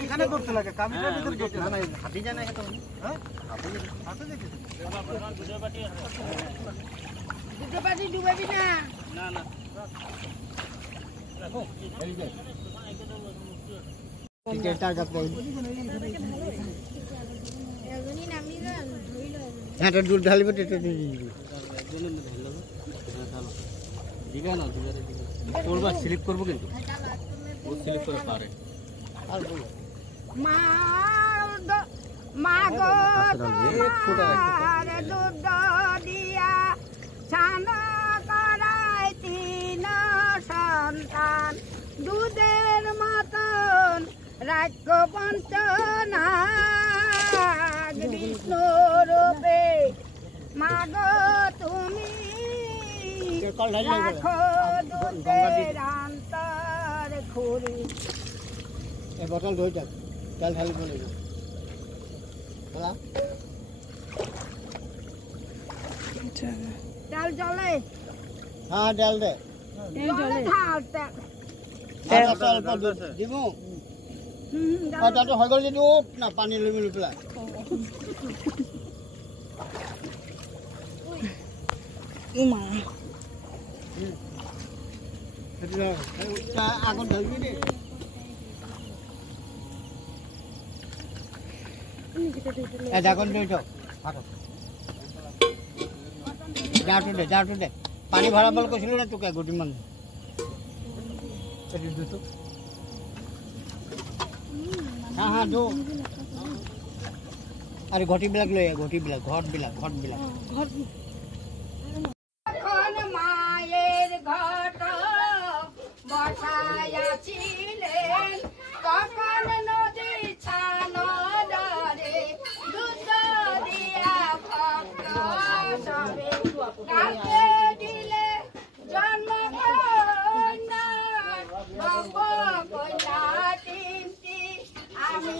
এখানে করতে লাগে কামিটার ভিতর করতে না হাঁটি যায় না এটা হ্যাঁ হাঁটে দেখি দুটো পাটি ডুবাবি না না না রাখো এই যে টিকেটটা কাটতে এজনি নামি না ধইলো এটা দুধ ঢালিবে টেটে দিবি একজনের ঢাললো হ্যাঁ ঢালো দিগা না দিগা তোরবা স্লিপ করব কিন্তু ও স্লিপ করে পারে আর বল মা গো তোমার দুধ দিয়া ছান করাই তিন সন্তান দুধের মতন রাজ্য পঞ্চনাগ বিষ্ণু রূপে মা গো তুমি রাখো দুধের অন্তর খুরি এই বোতল ধুই যাক তেল ঢালি বলে না হলা তেল জলে হ্যাঁ ডাল দে তেল জলে ঢাল তেল অল্প দিব ওটা তো হয়ে গেল যে উঠ না পানি লই মিল পেলা মা এটা আগুন ধরবি রে এটা কোন দিছো হাটো যাটো দে পানি ভরাবল কইছিল না তোকে গুটি মান এটি দিছো হ্যাঁ হ্যাঁ দো আরে ঘটি বিলাক লই ঘটি বিলাক ঘট বিলাক ঘট কোন মায়ের ঘট বসায়াছিলেন কখন নদী ছানো দরে দুধ দিয়া ভক্ত সবে কাকে দিলে জন্ম কন্যা গপ কন্যা তিনটি আমি